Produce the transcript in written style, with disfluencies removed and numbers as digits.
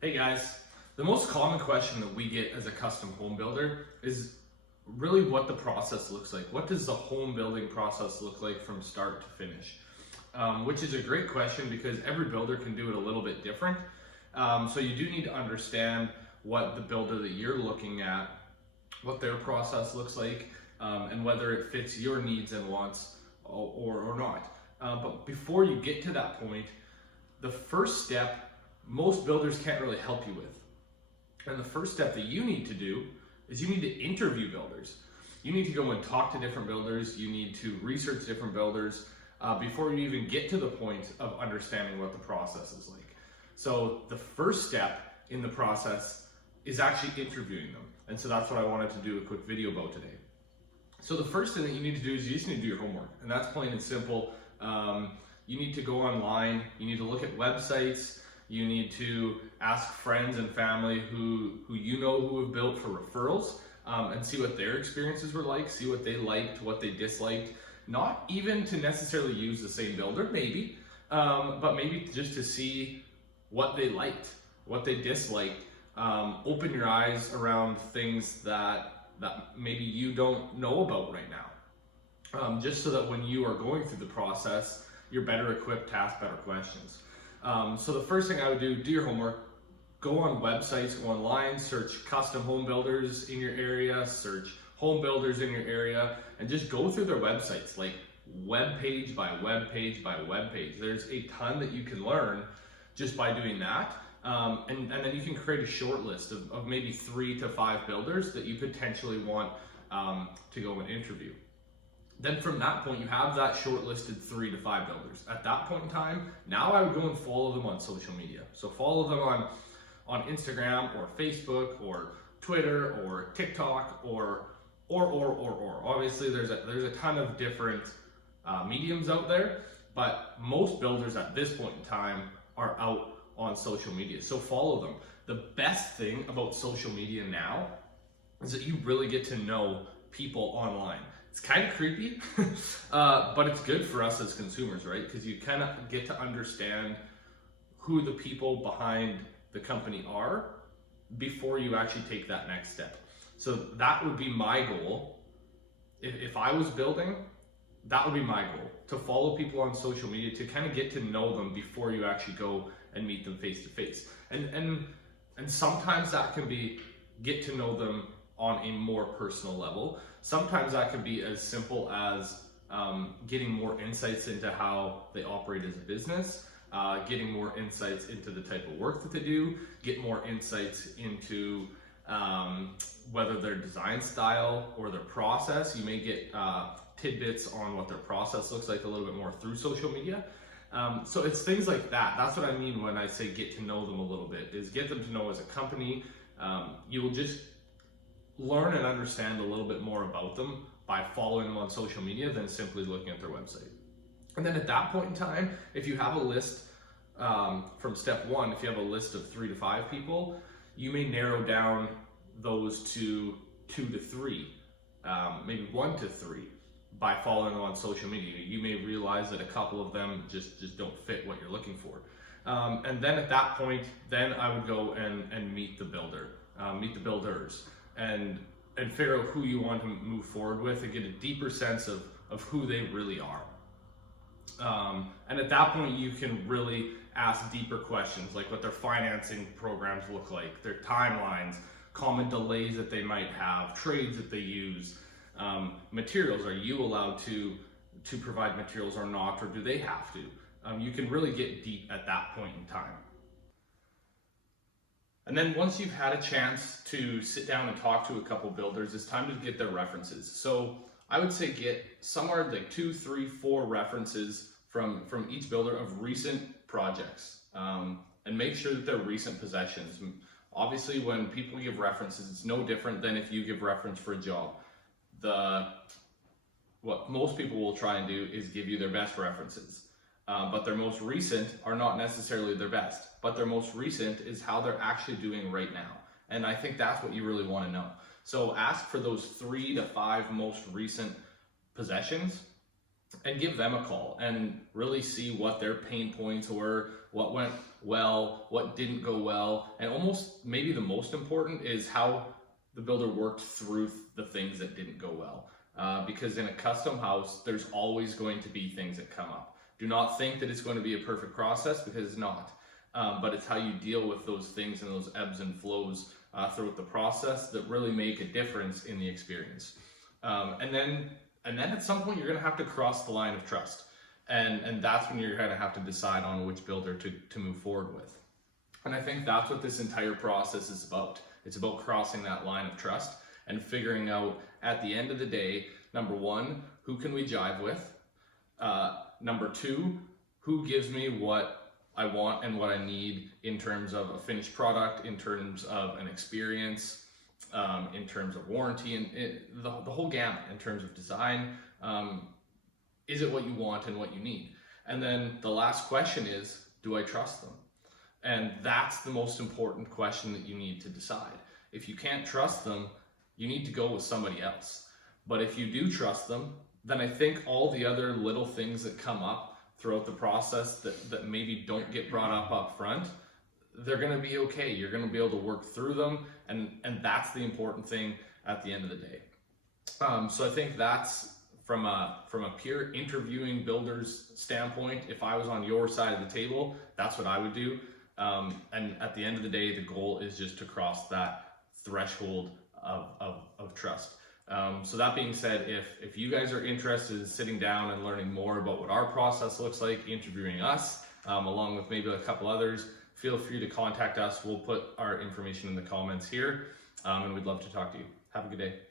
Hey guys, the most common question that we get as a custom home builder is really what the process looks like. What does the home building process look like from start to finish? Which is a great question because every builder can do it a little bit different. So you do need to understand what the builder that you're looking at, what their process looks like, and whether it fits your needs and wants or not. But before you get to that point, the first step most builders can't really help you with. And the first step that you need to do is you need to interview builders. You need to go and talk to different builders. You need to research different builders before you even get to the point of understanding what the process is like. So the first step in the process is actually interviewing them. And so that's what I wanted to do a quick video about today. So the first thing that you need to do is you just need to do your homework. And that's plain and simple. You need to go online. You need to look at websites. You need to ask friends and family who you know who have built for referrals and see what their experiences were like, see what they liked, what they disliked. Not even to necessarily use the same builder, maybe, but maybe just to see what they liked, what they disliked. Open your eyes around things that maybe you don't know about right now. Just so that when you are going through the process, you're better equipped to ask better questions. So the first thing I would do your homework, go on websites, go online, search custom home builders in your area, search home builders in your area, and just go through their websites, like web page by web page by web page. There's a ton that you can learn just by doing that. And then you can create a short list of maybe 3 to 5 builders that you potentially want to go and interview. Then from that point, you have that shortlisted 3 to 5 builders. At that point in time, now I would go and follow them on social media. So follow them on Instagram or Facebook or Twitter or TikTok or. Obviously, there's a ton of different mediums out there, but most builders at this point in time are out on social media. So follow them. The best thing about social media now is that you really get to know people online. It's kind of creepy, but it's good for us as consumers, right? Because you kind of get to understand who the people behind the company are before you actually take that next step. So that would be my goal. If I was building, that would be my goal, to follow people on social media, to kind of get to know them before you actually go and meet them face to face. And sometimes that can be get to know them on a more personal level. Sometimes that can be as simple as getting more insights into how they operate as a business, getting more insights into the type of work that they do, get more insights into whether their design style or their process. You may get tidbits on what their process looks like a little bit more through social media. So it's things like that. That's what I mean when I say get to know them a little bit, is get them to know as a company. You will just learn and understand a little bit more about them by following them on social media than simply looking at their website. And then at that point in time, if you have a list from step 1, if you have a list of 3 to 5 people, you may narrow down those to 2 to 3, maybe 1 to 3 by following them on social media. You may realize that a couple of them just don't fit what you're looking for. And then at that point, then I would go and meet the builder, meet the builders, and figure out who you want to move forward with and get a deeper sense of who they really are. And at that point, you can really ask deeper questions, like what their financing programs look like, their timelines, common delays that they might have, trades that they use, materials. Are you allowed to provide materials or not, or do they have to? You can really get deep at that point in time. And then once you've had a chance to sit down and talk to a couple builders, it's time to get their references. So I would say get somewhere like 2, 3, 4 references from each builder of recent projects, and make sure that they're recent possessions. Obviously, when people give references, it's no different than if you give reference for a job. What most people will try and do is give you their best references. But their most recent are not necessarily their best, but their most recent is how they're actually doing right now. And I think that's what you really want to know. So ask for those 3 to 5 most recent possessions and give them a call and really see what their pain points were, what went well, what didn't go well, and almost maybe the most important is how the builder worked through the things that didn't go well. Because in a custom house, there's always going to be things that come up. Do not think that it's going to be a perfect process, because it's not. But it's how you deal with those things and those ebbs and flows throughout the process that really make a difference in the experience. And then at some point, you're going to have to cross the line of trust. And that's when you're going to have to decide on which builder to move forward with. And I think that's what this entire process is about. It's about crossing that line of trust and figuring out at the end of the day, number one, who can we jive with? Number two, who gives me what I want and what I need in terms of a finished product, in terms of an experience, in terms of warranty, and the whole gamut in terms of design. Is it what you want and what you need? And then the last question is, do I trust them? And that's the most important question that you need to decide. If you can't trust them, you need to go with somebody else. But if you do trust them, then I think all the other little things that come up throughout the process that maybe don't get brought up front, they're gonna be okay. You're gonna be able to work through them, and that's the important thing at the end of the day. So I think that's from a pure interviewing builder's standpoint. If I was on your side of the table, that's what I would do. And at the end of the day, the goal is just to cross that threshold of trust. So that being said, if you guys are interested in sitting down and learning more about what our process looks like, interviewing us, along with maybe a couple others, feel free to contact us. We'll put our information in the comments here, and we'd love to talk to you. Have a good day.